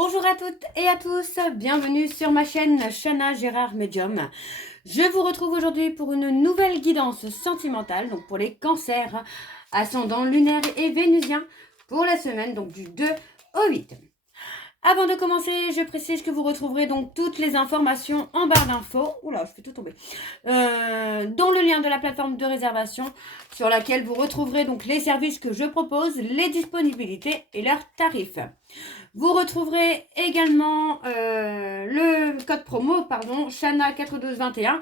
Bonjour à toutes et à tous, bienvenue sur ma chaîne Chana Gérard Medium. Je vous retrouve aujourd'hui pour une nouvelle guidance sentimentale, donc pour les cancers, ascendant lunaire et vénusien, pour la semaine donc du 2 au 8. Avant de commencer, je précise que vous retrouverez donc toutes les informations en barre d'infos. Oula, je fais tout tomber. Dans le lien de la plateforme de réservation sur laquelle vous retrouverez donc les services que je propose, les disponibilités et leurs tarifs. Vous retrouverez également le code promo, Chana4221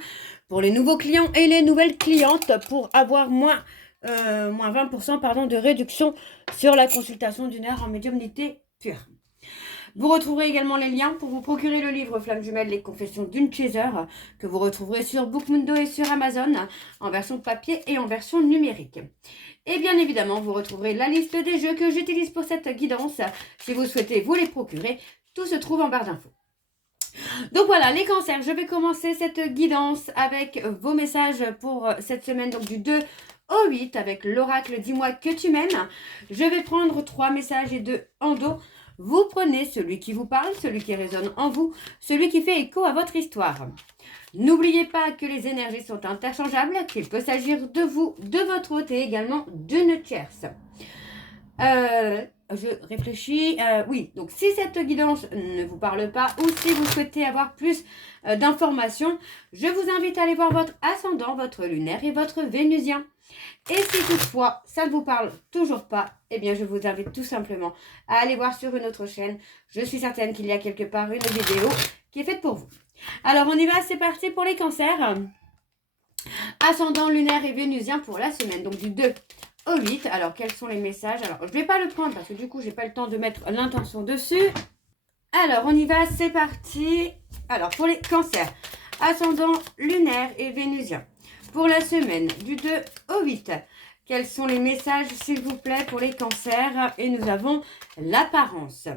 pour les nouveaux clients et les nouvelles clientes pour avoir moins 20% de réduction sur la consultation d'une heure en médiumnité pure. Vous retrouverez également les liens pour vous procurer le livre Flamme jumelle, les confessions d'une chaser, que vous retrouverez sur Bookmundo et sur Amazon, en version papier et en version numérique. Et bien évidemment, vous retrouverez la liste des jeux que j'utilise pour cette guidance. Si vous souhaitez vous les procurer, tout se trouve en barre d'infos. Donc voilà, les cancers, je vais commencer cette guidance avec vos messages pour cette semaine, donc du 2 au 8, avec l'oracle Dis-moi que tu m'aimes. Je vais prendre 3 messages et 2 en dos. Vous prenez celui qui vous parle, celui qui résonne en vous, celui qui fait écho à votre histoire. N'oubliez pas que les énergies sont interchangeables, qu'il peut s'agir de vous, de votre hôte et également d'une tierce. Je réfléchis. Oui, donc si cette guidance ne vous parle pas ou si vous souhaitez avoir plus d'informations, je vous invite à aller voir votre ascendant, votre lunaire et votre vénusien. Et si toutefois ça ne vous parle toujours pas, eh bien je vous invite tout simplement à aller voir sur une autre chaîne. Je suis certaine qu'il y a quelque part une vidéo qui est faite pour vous. Alors on y va, c'est parti pour les cancers. Ascendant lunaire et vénusien pour la semaine, donc du 2 au 8. Alors quels sont les messages? Alors je ne vais pas le prendre parce que du coup j'ai pas le temps de mettre l'intention dessus. Alors on y va, c'est parti. Alors pour les cancers, ascendant lunaire et vénusien. Pour la semaine du 2 au 8, quels sont les messages, s'il vous plaît, pour les cancers? Et nous avons l'apparence.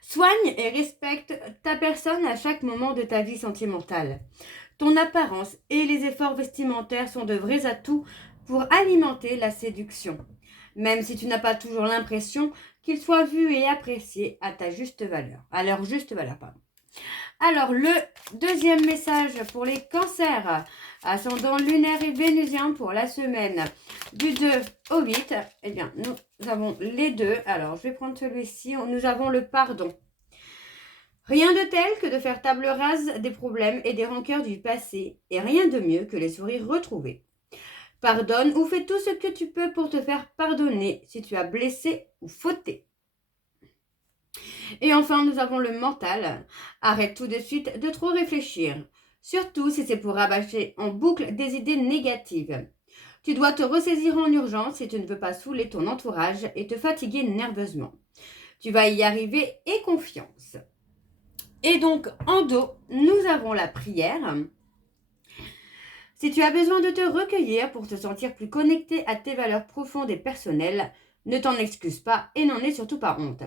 Soigne et respecte ta personne à chaque moment de ta vie sentimentale. Ton apparence et les efforts vestimentaires sont de vrais atouts pour alimenter la séduction, même si tu n'as pas toujours l'impression qu'ils soient vus et appréciés à ta juste valeur, à leur juste valeur, pardon. Alors, le deuxième message pour les cancers, ascendant lunaire et vénusien pour la semaine du 2 au 8, eh bien, nous avons les deux. Alors, je vais prendre celui-ci. Nous avons le pardon. Rien de tel que de faire table rase des problèmes et des rancœurs du passé, et rien de mieux que les sourires retrouvés. Pardonne ou fais tout ce que tu peux pour te faire pardonner si tu as blessé ou fauté. Et enfin, nous avons le mental. Arrête tout de suite de trop réfléchir, surtout si c'est pour rabâcher en boucle des idées négatives. Tu dois te ressaisir en urgence si tu ne veux pas saouler ton entourage et te fatiguer nerveusement. Tu vas y arriver et confiance. Et donc, en dos, nous avons la prière. Si tu as besoin de te recueillir pour te sentir plus connecté à tes valeurs profondes et personnelles, ne t'en excuse pas et n'en aie surtout pas honte.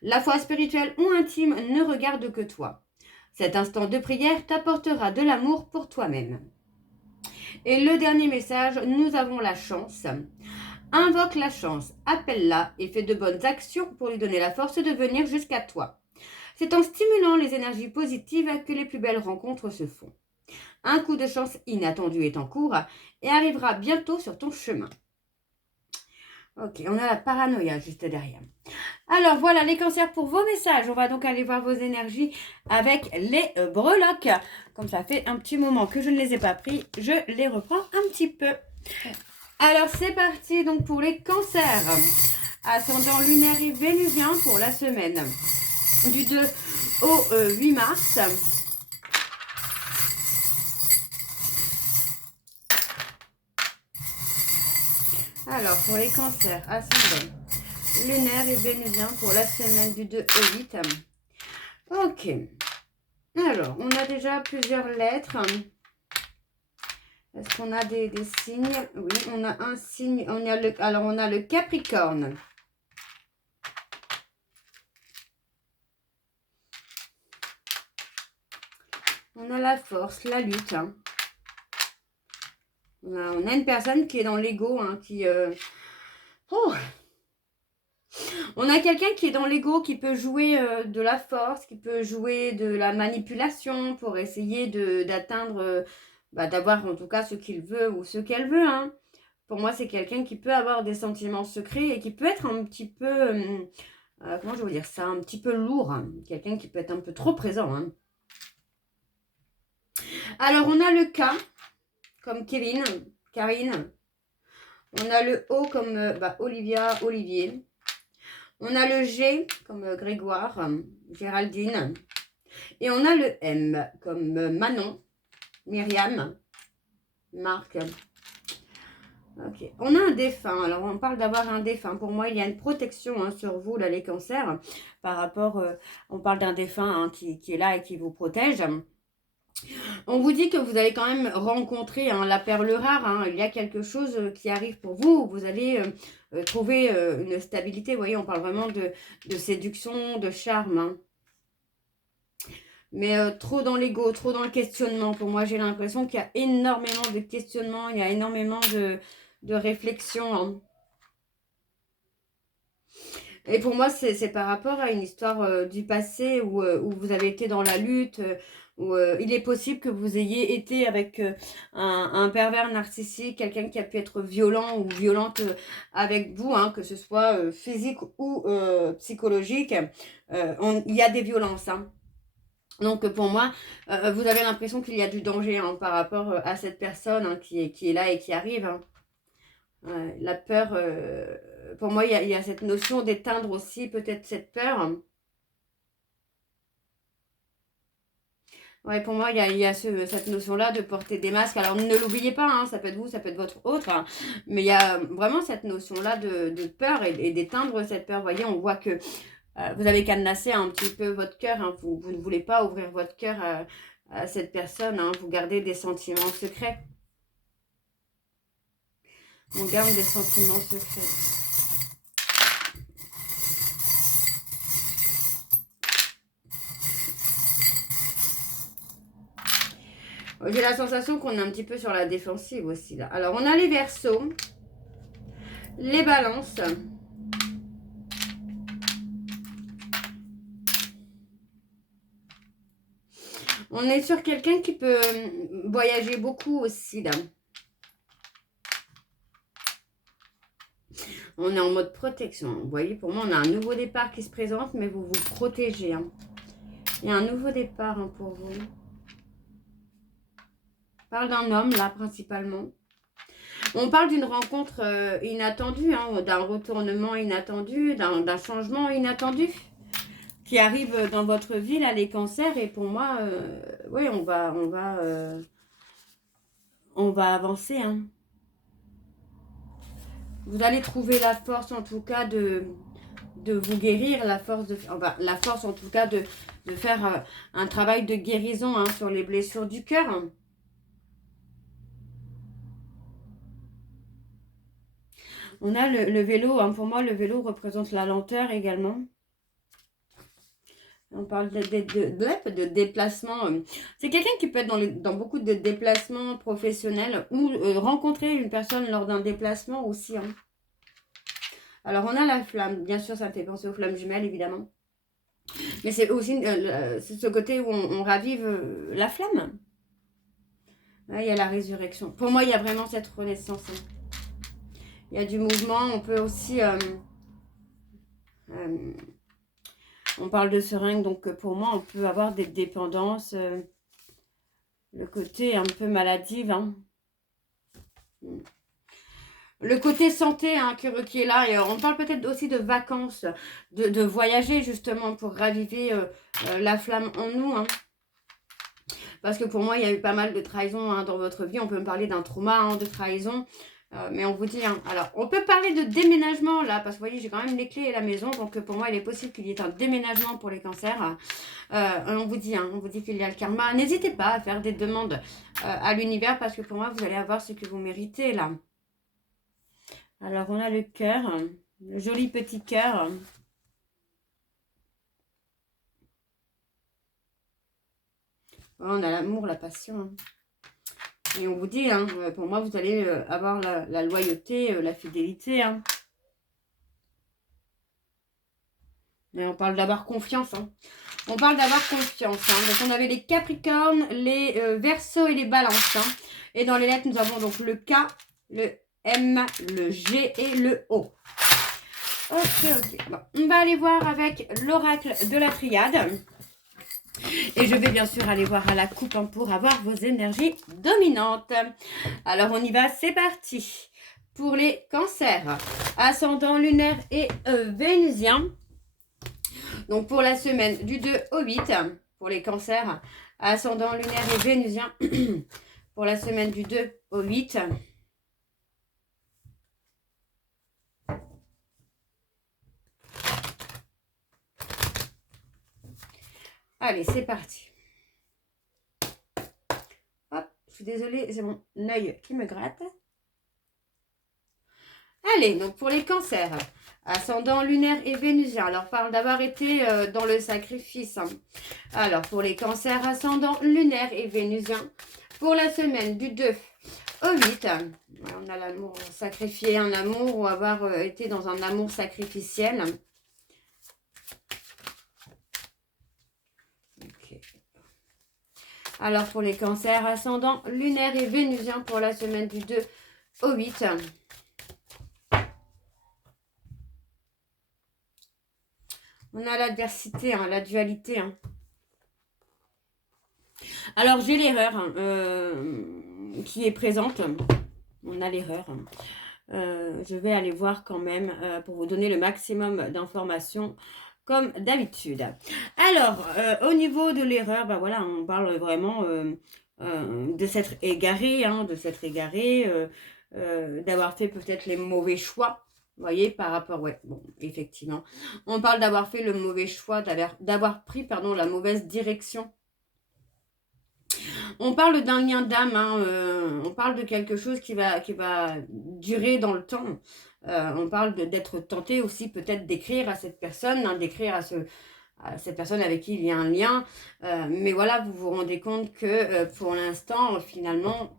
La foi spirituelle ou intime ne regarde que toi. Cet instant de prière t'apportera de l'amour pour toi-même. Et le dernier message, nous avons la chance. Invoque la chance, appelle-la et fais de bonnes actions pour lui donner la force de venir jusqu'à toi. C'est en stimulant les énergies positives que les plus belles rencontres se font. Un coup de chance inattendu est en cours et arrivera bientôt sur ton chemin. Ok, on a la paranoïa juste derrière. Alors voilà les cancers pour vos messages. On va donc aller voir vos énergies avec les breloques. Comme ça fait un petit moment que je ne les ai pas pris, je les reprends un petit peu. Alors c'est parti donc pour les cancers. Ascendant lunaire et vénusien pour la semaine du 2 au 8 mars. Alors, pour les cancers, ascendant lunaire et vénusien pour la semaine du 2 au 8. Ok. Alors, on a déjà plusieurs lettres. Est-ce qu'on a des signes? Oui, on a un signe. Alors, on a le Capricorne. On a la force, la lutte. On a une personne qui est dans l'ego, qui... On a quelqu'un qui est dans l'ego, qui peut jouer de la force, qui peut jouer de la manipulation pour essayer d'atteindre, d'avoir en tout cas ce qu'il veut ou ce qu'elle veut. Hein. Pour moi, c'est quelqu'un qui peut avoir des sentiments secrets et qui peut être un petit peu, comment je veux dire ça, un petit peu lourd. Hein. Quelqu'un qui peut être un peu trop présent. Hein. Alors, on a le K, comme Kevin, Karine. On a le O comme Olivia, Olivier. On a le G comme Grégoire, Géraldine. Et on a le M comme Manon, Myriam, Marc. Ok. On a un défunt. Alors, on parle d'avoir un défunt. Pour moi, il y a une protection hein, sur vous, là, les cancers. Par rapport, on parle d'un défunt hein, qui est là et qui vous protège. On vous dit que vous allez quand même rencontrer hein, la perle rare. Hein. Il y a quelque chose qui arrive pour vous. Vous allez trouver une stabilité. Vous voyez, on parle vraiment de séduction, de charme. Hein. Mais trop dans l'ego, trop dans le questionnement. Pour moi, j'ai l'impression qu'il y a énormément de questionnements. Il y a énormément de réflexion. Hein. Et pour moi, c'est par rapport à une histoire du passé où vous avez été dans la lutte, où il est possible que vous ayez été avec un pervers narcissique, quelqu'un qui a pu être violent ou violente avec vous, hein, que ce soit physique ou psychologique. Il y a des violences. Hein. Donc pour moi, vous avez l'impression qu'il y a du danger hein, par rapport à cette personne hein, qui est là et qui arrive. Hein. La peur, pour moi, il y a cette notion d'éteindre aussi peut-être cette peur. Ouais, pour moi, il y a cette notion-là de porter des masques. Alors, ne l'oubliez pas, hein, ça peut être vous, ça peut être votre autre. Hein, mais il y a vraiment cette notion-là de peur et d'éteindre cette peur. Vous voyez, on voit que vous avez cadenassé un petit peu votre cœur. Hein, vous ne voulez pas ouvrir votre cœur à cette personne. Hein, vous gardez des sentiments secrets. On garde des sentiments secrets. J'ai la sensation qu'on est un petit peu sur la défensive aussi là. Alors on a les Verseaux, les Balances. On est sur quelqu'un qui peut voyager beaucoup aussi là. On est en mode protection. Vous voyez, pour moi, on a un nouveau départ qui se présente, mais vous vous protégez. Hein. Il y a un nouveau départ hein, pour vous. On parle d'un homme là principalement. On parle d'une rencontre inattendue, hein, d'un retournement inattendu, d'un changement inattendu qui arrive dans votre vie, là, les cancers. Et pour moi, oui, on va avancer. Hein. Vous allez trouver la force, en tout cas, de vous guérir, la force, en tout cas, de faire un travail de guérison hein, sur les blessures du cœur. On a le vélo. Hein. Pour moi, le vélo représente la lenteur également. On parle de déplacement. C'est quelqu'un qui peut être dans beaucoup de déplacements professionnels ou rencontrer une personne lors d'un déplacement aussi. Hein. Alors, on a la flamme. Bien sûr, ça me fait penser aux flammes jumelles, évidemment. Mais c'est aussi ce côté où on ravive la flamme. Ouais, il y a la résurrection. Pour moi, il y a vraiment cette renaissance. Hein. Il y a du mouvement. On peut aussi... on parle de seringue, donc pour moi, on peut avoir des dépendances. Le côté un peu maladive. Hein. Le côté santé hein, qui est là. Et on parle peut-être aussi de vacances, de voyager justement pour raviver la flamme en nous. Hein. Parce que pour moi, il y a eu pas mal de trahisons hein, dans votre vie. On peut me parler d'un trauma hein, de trahison. Mais on vous dit, hein, alors on peut parler de déménagement là, parce que vous voyez, j'ai quand même les clés et la maison, donc pour moi, il est possible qu'il y ait un déménagement pour les cancers. On vous dit qu'il y a le karma. N'hésitez pas à faire des demandes à l'univers, parce que pour moi, vous allez avoir ce que vous méritez là. Alors, on a le cœur, le joli petit cœur. On a l'amour, la passion. Hein. Et on vous dit, hein, pour moi, vous allez avoir la loyauté, la fidélité. Hein. Mais on parle d'avoir confiance. Hein. On parle d'avoir confiance. Hein. Donc, on avait les Capricornes, les Verseaux et les Balances. Hein. Et dans les lettres, nous avons donc le K, le M, le G et le O. Ok. Bon, on va aller voir avec l'oracle de la triade. Et je vais bien sûr aller voir à la coupe hein, pour avoir vos énergies dominantes. Alors, on y va. C'est parti. Pour les cancers, ascendant lunaire et vénusien. Donc, pour la semaine du 2 au 8, pour les cancers, ascendant lunaire et vénusien, pour la semaine du 2 au 8. Allez, c'est parti. Hop, je suis désolée, c'est mon œil qui me gratte. Allez, donc pour les cancers, ascendant lunaire et vénusien. Alors, parle d'avoir été dans le sacrifice. Hein. Alors, pour les cancers, ascendant lunaire et vénusien, pour la semaine du 2 au 8, on a l'amour, sacrifier un amour ou avoir été dans un amour sacrificiel. Okay. Alors, pour les cancers, ascendant lunaire et vénusien, pour la semaine du 2 au 8. On a l'adversité, hein, la dualité. Hein. Alors, j'ai l'erreur hein, qui est présente. On a l'erreur. Je vais aller voir quand même pour vous donner le maximum d'informations comme d'habitude. Alors, au niveau de l'erreur, bah voilà, on parle vraiment de s'être égaré, hein, d'avoir fait peut-être les mauvais choix. Vous voyez, par rapport, ouais, bon, effectivement. On parle d'avoir fait le mauvais choix, d'avoir pris, pardon, la mauvaise direction. On parle d'un lien d'âme, hein, on parle de quelque chose qui va durer dans le temps. On parle d'être tenté aussi peut-être d'écrire à cette personne, hein, d'écrire à cette personne avec qui il y a un lien. Mais voilà, vous vous rendez compte que pour l'instant, finalement,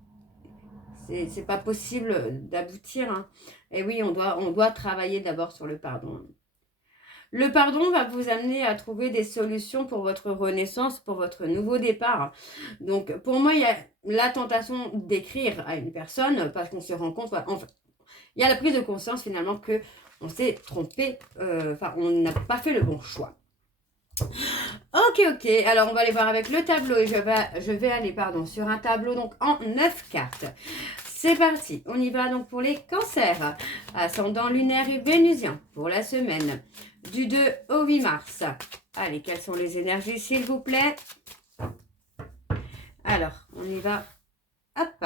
c'est pas possible d'aboutir. Hein. Et oui, on doit travailler d'abord sur le pardon. Le pardon va vous amener à trouver des solutions pour votre renaissance, pour votre nouveau départ. Donc, pour moi, il y a la tentation d'écrire à une personne parce qu'on se rend compte, enfin, il y a la prise de conscience finalement que on s'est trompé, on n'a pas fait le bon choix. Ok. Alors, on va aller voir avec le tableau et je vais aller, sur un tableau donc en 9 cartes. C'est parti, on y va donc pour les cancers, ascendant lunaire et vénusien pour la semaine du 2 au 8 mars. Allez, quelles sont les énergies s'il vous plaît? Alors, on y va. Hop.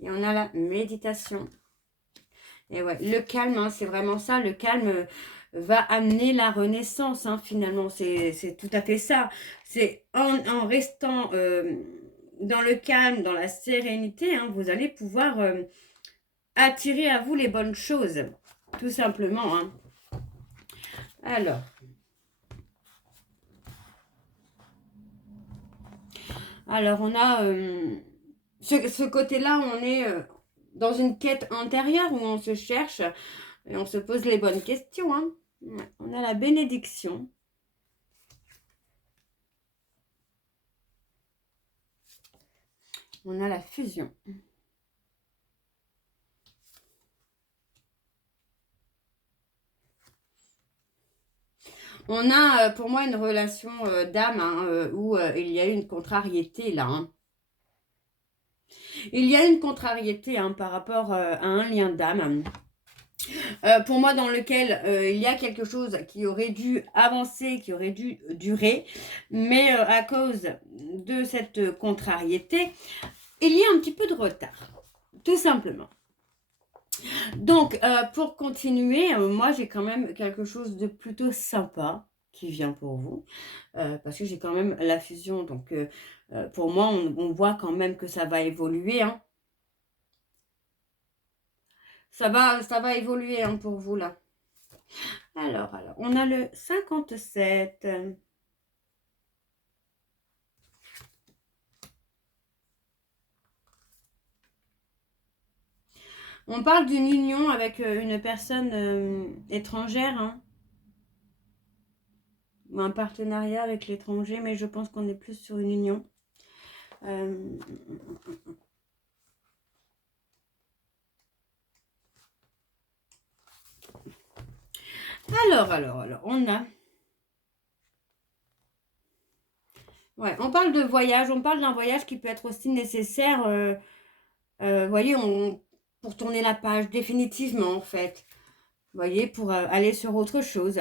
Et on a la méditation. Et ouais, le calme, hein, c'est vraiment ça. Le calme va amener la renaissance, hein, finalement. C'est tout à fait ça. C'est en restant dans le calme, dans la sérénité, hein, vous allez pouvoir attirer à vous les bonnes choses. Tout simplement. Hein. Alors, on a ce côté-là, on est dans une quête intérieure où on se cherche et on se pose les bonnes questions. Hein. On a la bénédiction. On a la fusion. On a pour moi une relation d'âme hein, où il y a une contrariété là. Hein. Il y a une contrariété hein, par rapport à un lien d'âme. Pour moi, dans lequel il y a quelque chose qui aurait dû avancer, qui aurait dû durer, mais à cause de cette contrariété, il y a un petit peu de retard, tout simplement. Donc, pour continuer, moi, j'ai quand même quelque chose de plutôt sympa qui vient pour vous, parce que j'ai quand même la fusion. Donc, pour moi, on voit quand même que ça va évoluer. Hein. Ça va évoluer hein, pour vous, là. Alors, on a le 57. On parle d'une union avec une personne étrangère. Hein. ou un partenariat avec l'étranger, mais je pense qu'on est plus sur une union. Alors, on a... Ouais, on parle de voyage, on parle d'un voyage qui peut être aussi nécessaire, vous voyez, pour tourner la page définitivement, en fait. Vous voyez, pour aller sur autre chose.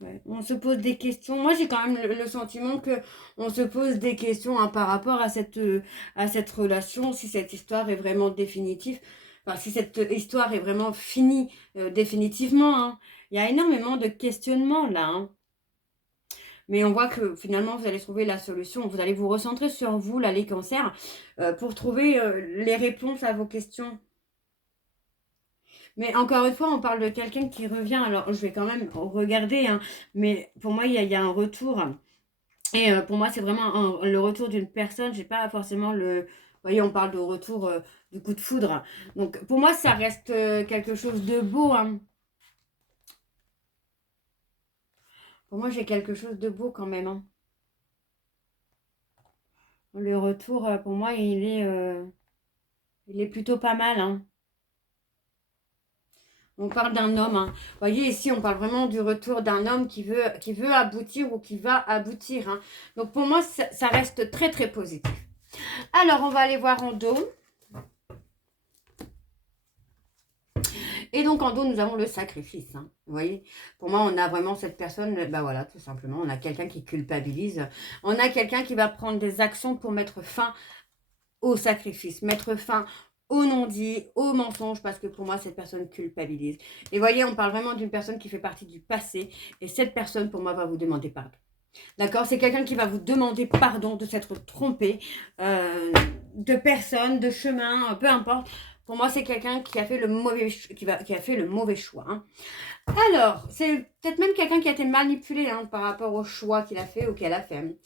Ouais, on se pose des questions. Moi, j'ai quand même le sentiment que on se pose des questions hein, par rapport à cette relation, si cette histoire est vraiment définitive, enfin, si cette histoire est vraiment finie définitivement. Hein. Il y a énormément de questionnements là. Hein. Mais on voit que finalement, vous allez trouver la solution. Vous allez vous recentrer sur vous, là, les cancers, pour trouver les réponses à vos questions. Mais encore une fois, on parle de quelqu'un qui revient. Alors, je vais quand même regarder, hein, mais pour moi, il y a un retour. Et pour moi, c'est vraiment le retour d'une personne. J'ai pas forcément le... Vous voyez, on parle de retour du coup de foudre. Donc, pour moi, ça reste quelque chose de beau. Hein. Pour moi, j'ai quelque chose de beau quand même. Hein. Le retour, pour moi, il est plutôt pas mal. Hein. On parle d'un homme. Hein. Vous voyez, ici, on parle vraiment du retour d'un homme qui veut aboutir ou qui va aboutir. Hein. Donc, pour moi, ça reste très, très positif. Alors, on va aller voir en dos. Et donc, en dos, nous avons le sacrifice. Hein. Vous voyez, pour moi, on a vraiment cette personne, bah voilà, tout simplement, on a quelqu'un qui culpabilise. On a quelqu'un qui va prendre des actions pour mettre fin au sacrifice, mettre fin au non-dit, au mensonge, parce que pour moi, cette personne culpabilise. Et vous voyez, on parle vraiment d'une personne qui fait partie du passé. Et cette personne, pour moi, va vous demander pardon. D'accord? C'est quelqu'un qui va vous demander pardon de s'être trompé, de personne, de chemin, peu importe. Pour moi, c'est quelqu'un qui a fait le mauvais choix. Hein. Alors, c'est peut-être même quelqu'un qui a été manipulé hein, par rapport au choix qu'il a fait ou qu'elle a fait.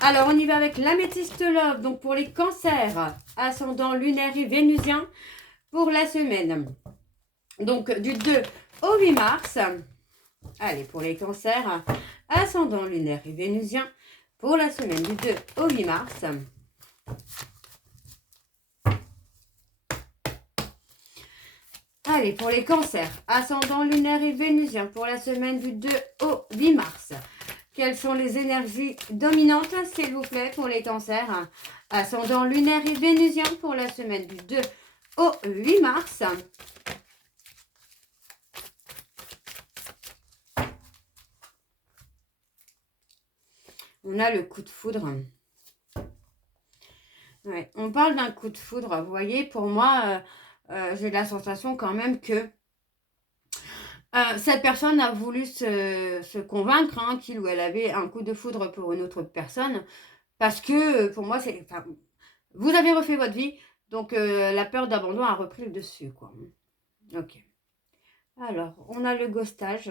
Alors, on y va avec l'améthyste love. Donc, pour les cancers, ascendant lunaire et vénusien, pour la semaine. Donc, du 2 au 8 mars. Allez, pour les cancers, ascendant lunaire et vénusien, pour la semaine du 2 au 8 mars. Allez, pour les cancers, ascendant lunaire et vénusien, pour la semaine du 2 au 8 mars. Quelles sont les énergies dominantes, s'il vous plaît, pour les cancers? Ascendant lunaire et vénusien pour la semaine du 2 au 8 mars. On a le coup de foudre. Ouais, on parle d'un coup de foudre. Vous voyez, pour moi, j'ai la sensation quand même que cette personne a voulu se convaincre hein, qu'il ou elle avait un coup de foudre pour une autre personne. Parce que pour moi, c'est, enfin, vous avez refait votre vie, donc la peur d'abandon a repris le dessus. Quoi. Ok. Alors, on a le ghostage.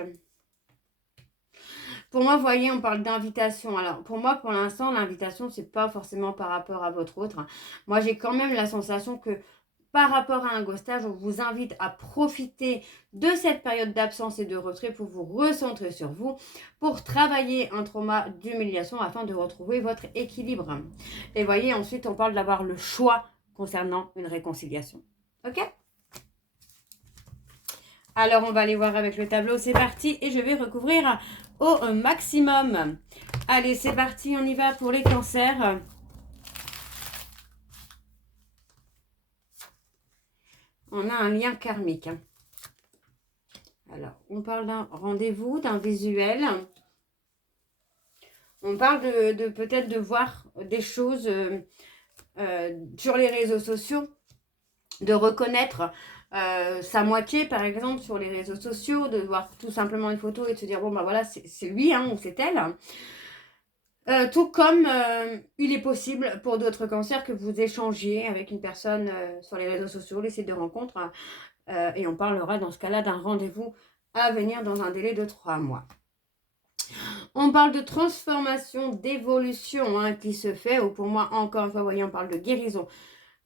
Pour moi, vous voyez, on parle d'invitation. Alors, pour moi, pour l'instant, l'invitation, c'est pas forcément par rapport à votre autre. Moi, j'ai quand même la sensation que par rapport à un ghostage, on vous invite à profiter de cette période d'absence et de retrait pour vous recentrer sur vous, pour travailler un trauma d'humiliation afin de retrouver votre équilibre. Et voyez, ensuite, on parle d'avoir le choix concernant une réconciliation. Ok ? Alors, on va aller voir avec le tableau. C'est parti et je vais recouvrir au maximum. Allez, c'est parti, on y va pour les cancers. On a un lien karmique. Alors, on parle d'un rendez-vous, d'un visuel. On parle de peut-être de voir des choses sur les réseaux sociaux, de reconnaître sa moitié, par exemple, sur les réseaux sociaux, de voir tout simplement une photo et de se dire, bon, ben voilà, c'est lui hein, ou c'est elle. Tout comme il est possible pour d'autres cancers que vous échangiez avec une personne sur les réseaux sociaux, les sites de rencontres, et on parlera dans ce cas-là d'un rendez-vous à venir dans un délai de 3 mois. On parle de transformation, d'évolution hein, qui se fait, ou pour moi, encore une fois, vous voyez, on parle de guérison.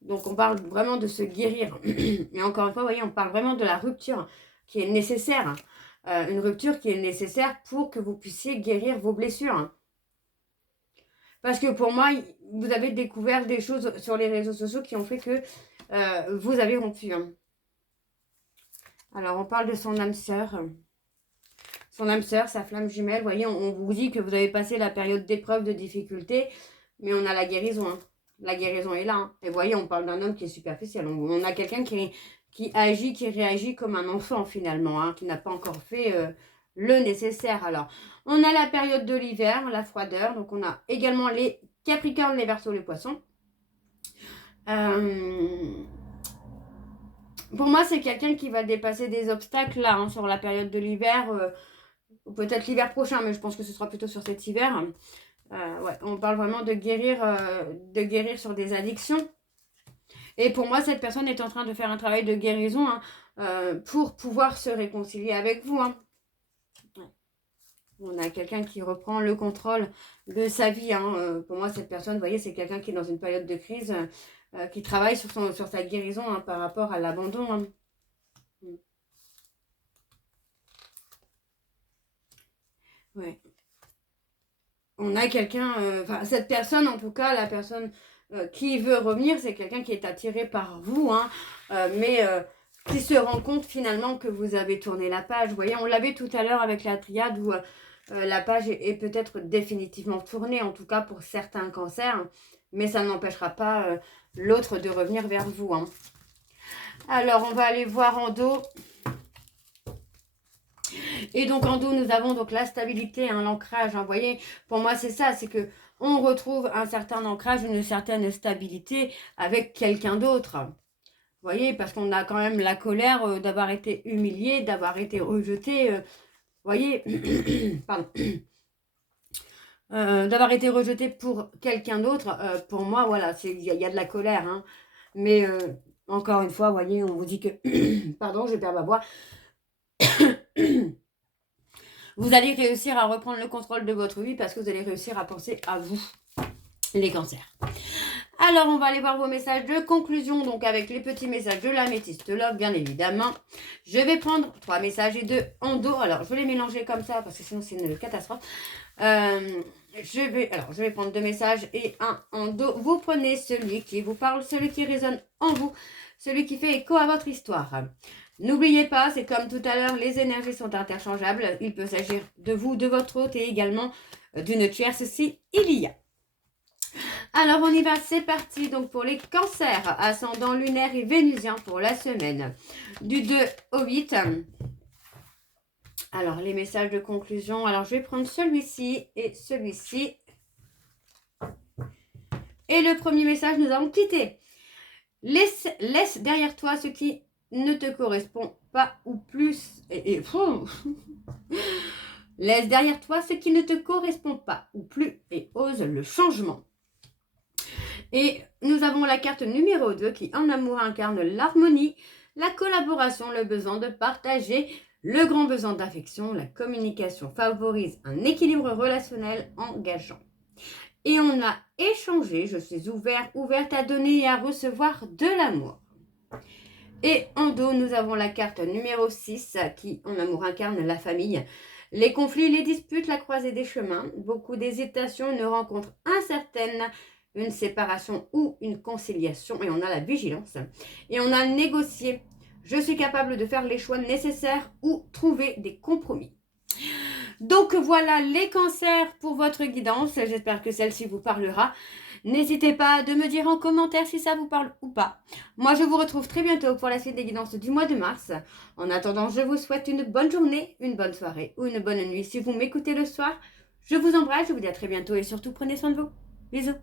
Donc, on parle vraiment de se guérir. Et encore une fois, vous voyez, on parle vraiment de la rupture qui est nécessaire. Une rupture qui est nécessaire pour que vous puissiez guérir vos blessures. Parce que pour moi, vous avez découvert des choses sur les réseaux sociaux qui ont fait que vous avez rompu. Alors, on parle de son âme sœur. Son âme sœur, sa flamme jumelle. Vous voyez, on vous dit que vous avez passé la période d'épreuve, de difficulté, mais on a la guérison. La guérison est là. Et vous voyez, on parle d'un homme qui est superficiel. On a quelqu'un qui agit, qui réagit comme un enfant finalement, qui n'a pas encore fait le nécessaire. Alors, on a la période de l'hiver, la froideur. Donc, on a également les Capricornes, les Verseaux, les Poissons. Pour moi, c'est quelqu'un qui va dépasser des obstacles là, sur la période de l'hiver, ou peut-être l'hiver prochain, mais je pense que ce sera plutôt sur cet hiver. Ouais, on parle vraiment de guérir sur des addictions. Et pour moi, cette personne est en train de faire un travail de guérison pour pouvoir se réconcilier avec vous. On a quelqu'un qui reprend le contrôle de sa vie. Pour moi, cette personne, vous voyez, c'est quelqu'un qui est dans une période de crise, qui travaille sur sa guérison par rapport à l'abandon. Ouais. On a quelqu'un, cette personne, en tout cas, la personne qui veut revenir, c'est quelqu'un qui est attiré par vous, mais qui se rend compte finalement que vous avez tourné la page. Vous voyez, on l'avait tout à l'heure avec la triade où la page est peut-être définitivement tournée, en tout cas pour certains cancers, mais ça n'empêchera pas l'autre de revenir vers vous. Alors, on va aller voir en dos. Et donc, en dos, nous avons donc la stabilité, l'ancrage. Vous voyez, pour moi, c'est ça, c'est que on retrouve un certain ancrage, une certaine stabilité avec quelqu'un d'autre. Vous voyez, parce qu'on a quand même la colère d'avoir été humilié, d'avoir été rejeté. Vous voyez, pardon. D'avoir été rejeté pour quelqu'un d'autre, pour moi, voilà, il y a de la colère. Mais encore une fois, vous voyez, on vous dit que... Pardon, je perds ma voix. Vous allez réussir à reprendre le contrôle de votre vie parce que vous allez réussir à penser à vous, les cancers. Alors, on va aller voir vos messages de conclusion, donc avec les petits messages de l'améthyste love, bien évidemment. Je vais prendre 3 messages et 2 en dos. Alors, je vais les mélanger comme ça parce que sinon, c'est une catastrophe. Je vais prendre 2 messages et 1 en dos. Vous prenez celui qui vous parle, celui qui résonne en vous, celui qui fait écho à votre histoire. N'oubliez pas, c'est comme tout à l'heure, les énergies sont interchangeables. Il peut s'agir de vous, de votre hôte et également d'une tierce si il y a. Alors, on y va, c'est parti. Donc, pour les cancers, ascendant lunaire et vénusien pour la semaine du 2 au 8. Alors, les messages de conclusion. Alors, je vais prendre celui-ci et celui-ci. Et le premier message, nous allons quitter. Laisse derrière toi ce qui ne te correspond pas ou plus. Laisse derrière toi ce qui ne te correspond pas ou plus et ose le changement. Et nous avons la carte numéro 2 qui en amour incarne l'harmonie, la collaboration, le besoin de partager, le grand besoin d'affection, la communication favorise un équilibre relationnel engageant. Et on a échangé, je suis ouverte à donner et à recevoir de l'amour. Et en dos, nous avons la carte numéro 6 qui en amour incarne la famille. Les conflits, les disputes, la croisée des chemins, beaucoup d'hésitation, une rencontre incertaine, une séparation ou une conciliation. Et on a la vigilance. Et on a négocié. Je suis capable de faire les choix nécessaires ou trouver des compromis. Donc voilà les cancers pour votre guidance. J'espère que celle-ci vous parlera. N'hésitez pas de me dire en commentaire si ça vous parle ou pas. Moi, je vous retrouve très bientôt pour la suite des guidances du mois de mars. En attendant, je vous souhaite une bonne journée, une bonne soirée ou une bonne nuit si vous m'écoutez le soir. Je vous embrasse, je vous dis à très bientôt et surtout prenez soin de vous. Bisous.